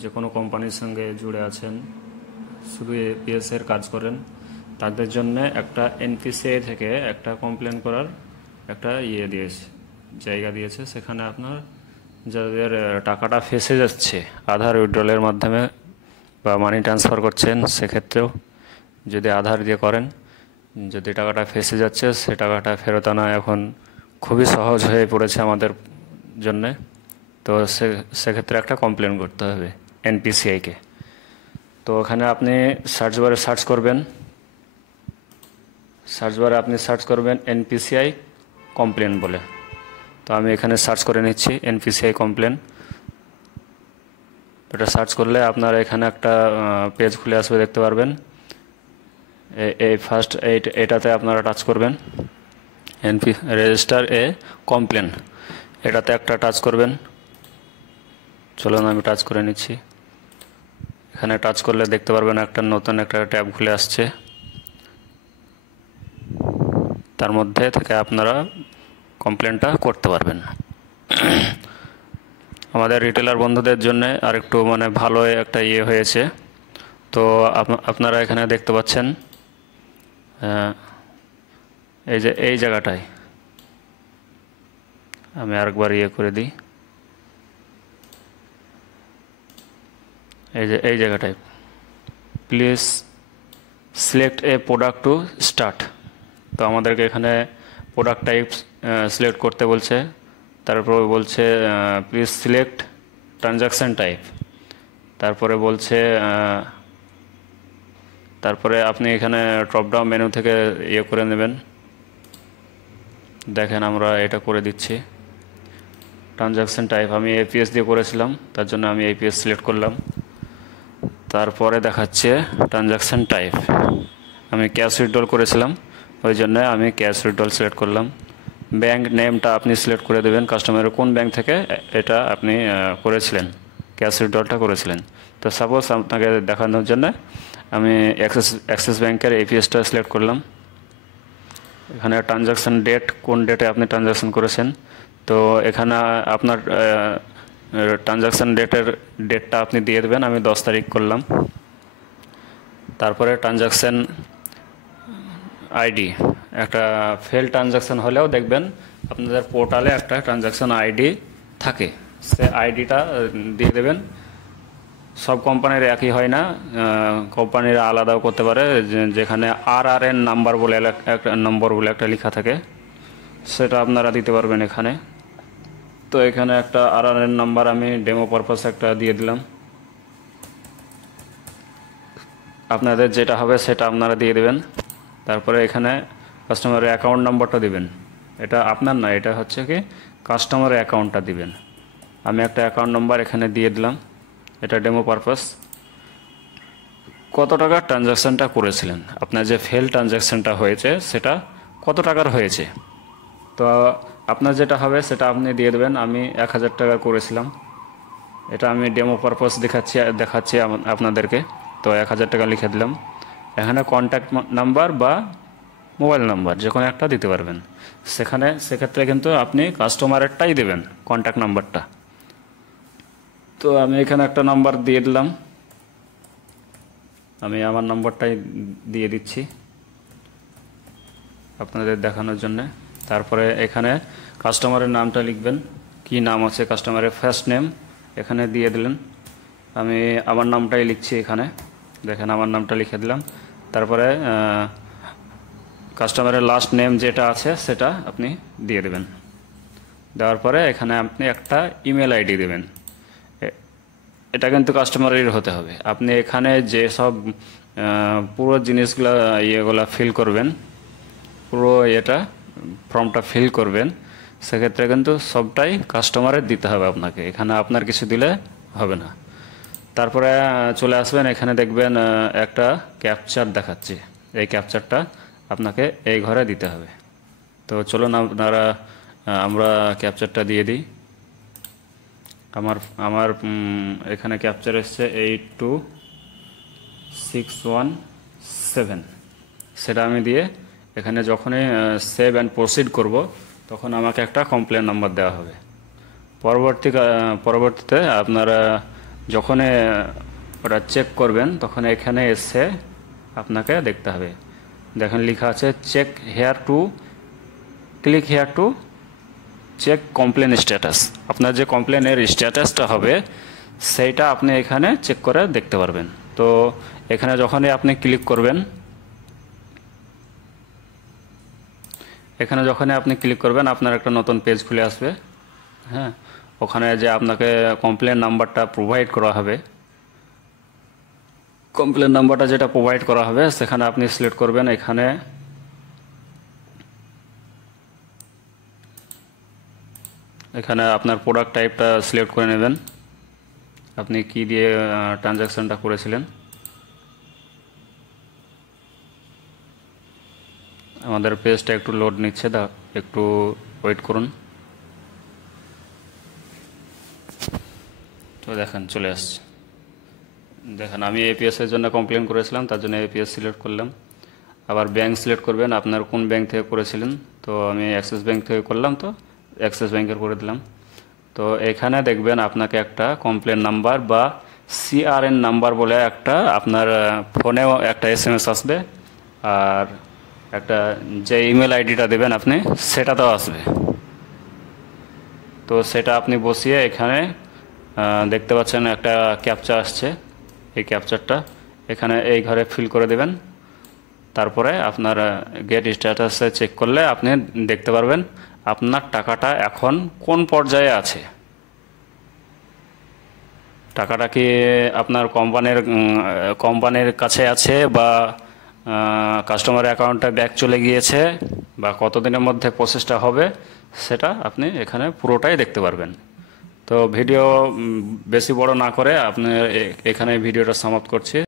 যে কোনো কোম্পানির সঙ্গে জুড়ে আছেন, শুধু এপিএস এর কাজ করেন, তাদের জন্য একটা এনপিসিআই থেকে একটা কমপ্লেন করার একটা জায়গা দিয়েছে। সেখানে আপনার যাদের টাকাটা ফেঁসে যাচ্ছে আধার উইথড্রলের মাধ্যমে বা মানি ট্রান্সফার করছেন, সেক্ষেত্রেও যদি আধার দিয়ে করেন, যদি টাকাটা ফেঁসে যাচ্ছে সে টাকাটা ফেরত আনা এখন খুবই সহজ হয়ে পড়েছে আমাদের জন্যে। তো সেক্ষেত্রে একটা কমপ্লেন করতে হবে এনপিসিআইকে। তো ওখানে আপনি সার্চ বারে আপনি সার্চ করবেন এনপিসিআই কমপ্লেন বলে। তো আমি এখানে সার্চ করে নিচ্ছি এনপিসিআই কমপ্লেন। এটা সার্চ করলে আপনার এখানে একটা পেজ খুলে আসবে, দেখতে পারবেন। এই ফার্স্ট এটাতে আপনারা টাচ করবেন, রেজিস্টার এ কমপ্লেন, এটাতে একটা টাচ করবেন। চলুন আমি টাচ করে নিচ্ছি। এখানে টাচ করলে দেখতে পারবেন একটা নতুন একটা ট্যাব খুলে আসছে। তার মধ্যে থেকে আপনারা কমপ্লেনটা করতে পারবেন। আমাদের রিটেলার বন্ধুদের জন্য আরেকটু ভালো একটা হয়েছে। তো আপনারা এখানে দেখতে পাচ্ছেন এই জায়গাটায় আমি আরেকবার করে দিই। এই জায়গাটায় please select A product to start. তো আমাদেরকে এখানে প্রোডাক্ট টাইপ সিলেক্ট করতে বলছে। তারপর বলছে প্লিজ সিলেক্ট ট্রানজাকশান টাইপ। তারপরে বলছে তারপরে আপনি এখানে ড্রপডাউন মেনু থেকে করে নেবেন। দেখেন আমরা এটা করে দিচ্ছি। ট্রানজাকশান টাইপ আমি এপিএস দিয়ে করেছিলাম, তার জন্য আমি এপিএস সিলেক্ট করলাম। তারপরে দেখাচ্ছে ট্রানজাকশান টাইপ, আমি ক্যাশ উইথড্রল করেছিলাম, ওই জন্য আমি ক্যাশ উইথড্রল সিলেক্ট করলাম। ব্যাঙ্ক নেমটা আপনি সিলেক্ট করে দেবেন, কাস্টমারের কোন ব্যাঙ্ক থেকে এটা আপনি করেছিলেন, ক্যাশ উইথড্রলটা করেছিলেন। তো সাপোজ আপনাকে দেখানোর জন্য আমি অ্যাক্সিস ব্যাঙ্কের এপিএসটা সিলেক্ট করলাম। এখানে ট্রানজাকশান ডেট, কোন ডেটে আপনি ট্রানজাকশান করেছেন। তো এখানে আপনার ট্রানজাকশান ডেটটা আপনি দিয়ে দেবেন, আমি 10 তারিখ করলাম। তারপরে ট্রানজাকশান আইডি, একটা ফেল ট্রানজাকশান হলেও দেখবেন আপনাদের পোর্টালে একটা ট্রানজাকশান আইডি থাকে, সে আইডিটা দিয়ে দেবেন। সব কোম্পানির একই হয় না, কোম্পানিরা আলাদাও করতে পারে। যেখানে RRN নাম্বার বলে একটা লেখা থাকে, সেটা আপনারা দিতে পারবেন এখানে। তো এখানে একটা RRN নাম্বার আমি ডেমো পারপাস একটা দিয়ে দিলাম। আপনাদের যেটা হবে সেটা আপনারা দিয়ে দেবেন। তারপরে এখানে কাস্টমারের অ্যাকাউন্ট নাম্বারটা দিবেন। এটা আপনার না, এটা হচ্ছে কি কাস্টমারের অ্যাকাউন্টটা দিবেন। আমি একটা অ্যাকাউন্ট নাম্বার এখানে দিয়ে দিলাম, এটা ডেমো পারপাস। কত টাকার ট্রানজাকশানটা করেছিলেন, আপনার যে ফেল ট্রানজাকশানটা হয়েছে সেটা কত টাকার হয়েছে। তো আপনার যেটা হবে সেটা আপনি দিয়ে দেবেন। আমি 1000 টাকা করেছিলাম, এটা আমি ডেমো পারপাস দেখাচ্ছি আপনাদেরকে। তো 1000 টাকা লিখে দিলাম। এখানে কন্ট্যাক্ট নাম্বার বা মোবাইল নাম্বার যে কোনো একটা দিতে পারবেন। সেক্ষেত্রে কিন্তু আপনি কাস্টমারেরটাই দেবেন, কন্ট্যাক্ট নাম্বারটা। তো আমি এখানে একটা নাম্বার দিয়ে দিলাম, আমি আমার নাম্বারটাই দিয়ে দিচ্ছি আপনাদের দেখানোর জন্য। তারপরে এখানে কাস্টমারের নামটা লিখবেন, কি নাম আছে কাস্টমারের, ফার্স্ট নেম এখানে দিয়ে দিলেন। আমি আমার নামটাই লিখছি এখানে, দেখেন আমার নামটা লিখে দিলাম। তারপরে কাস্টমারের লাস্ট নেম যেটা আছে সেটা আপনি দিয়ে দেবেন। দেওয়ার পরে এখানে আপনি একটা ইমেল আইডি দেবেন। এটা কিন্তু কাস্টমারের হতে হবে। আপনি এখানে যে সব পুরো জিনিসগুলো ফিল করবেন, পুরো ফর্মটা ফিল করবেন, সেক্ষেত্রে কিন্তু সবটাই কাস্টমারের দিতে হবে আপনাকে, এখানে আপনার কিছু দিলে হবে না। তারপরে চলে আসবেন, এখানে দেখবেন একটা ক্যাপচার দেখাচ্ছে, এই ক্যাপচারটা আপনাকে এই ঘরে দিতে হবে। তো চলুন আমরা ক্যাপচারটা দিয়ে দিই। আমার এখানে ক্যাপচার এসছে 82617, সেটা আমি দিয়ে এখানে যখনই সেভ অ্যান্ড প্রসিড করব তখন আমাকে একটা কমপ্লেন নাম্বার দেওয়া হবে। পরবর্তীতে আপনারা যখন ওটা চেক করবেন তখন এখানে এসে আপনাকে দেখতে হবে, দেখেন লেখা আছে check here to, click here to check complain status. আপনার যে কমপ্লেনের স্ট্যাটাসটা হবে সেইটা আপনি এখানে চেক করে দেখতে পারবেন। তো এখানে যখনই আপনি ক্লিক করবেন, আপনার একটা নতুন পেজ খুলে আসবে। হ্যাঁ, ওখানে যে আপনাকে কমপ্লেন নাম্বারটা প্রোভাইড করা হবে, কমপ্লেন নাম্বারটা যেটা প্রোভাইড করা হবে সেখানে আপনি সিলেক্ট করবেন। এখানে আপনার প্রোডাক্ট টাইপটা সিলেক্ট করে নেবেন, আপনি কি দিয়ে ট্রানজ্যাকশনটা করেছিলেন। আমাদের পেজটা একটু লোড নিচ্ছে, একটু ওয়েট করুন। তো দেখেন চলে আসছে। দেখেন আমি এপিএস এর জন্য কমপ্লেন করেছিলাম, তার জন্য এপিএস সিলেক্ট করলাম। আবার ব্যাংক সিলেক্ট করবেন, আপনার কোন ব্যাংক থেকে করেছিলেন। তো আমি অ্যাক্সিস ব্যাংক থেকে করলাম, তো অ্যাক্সিস ব্যাংকের করে দিলাম। তো এখানে দেখবেন আপনাকে একটা কমপ্লেন নাম্বার বা সিআরএন নাম্বার বলে একটা আপনার ফোনেও একটা এসএমএস আসবে, আর একটা যে ইমেল আইডিটা দেবেন আপনি সেটাতেও আসবে। তো সেটা আপনি বসিয়ে এখানে দেখতে পাচ্ছেন একটা ক্যাপচা আসছে, এই ক্যাপচারটা এখানে এই ঘরে ফিল করে দেবেন। তারপরে আপনার গেট স্ট্যাটাসে চেক করলে আপনি দেখতে পারবেন আপনার টাকাটা এখন কোন পর্যায়ে আছে। টাকাটা কি আপনার কোম্পানির কাছে আছে, বা কাস্টমার অ্যাকাউন্টে ব্যাক চলে গিয়েছে, বা কতদিনের মধ্যে প্রসেসটা হবে, সেটা আপনি এখানে পুরোটাই দেখতে পারবেন। তো ভিডিও বেশি বড় না করে আপনি এখানে ভিডিওটা সমাপ্ত করছি।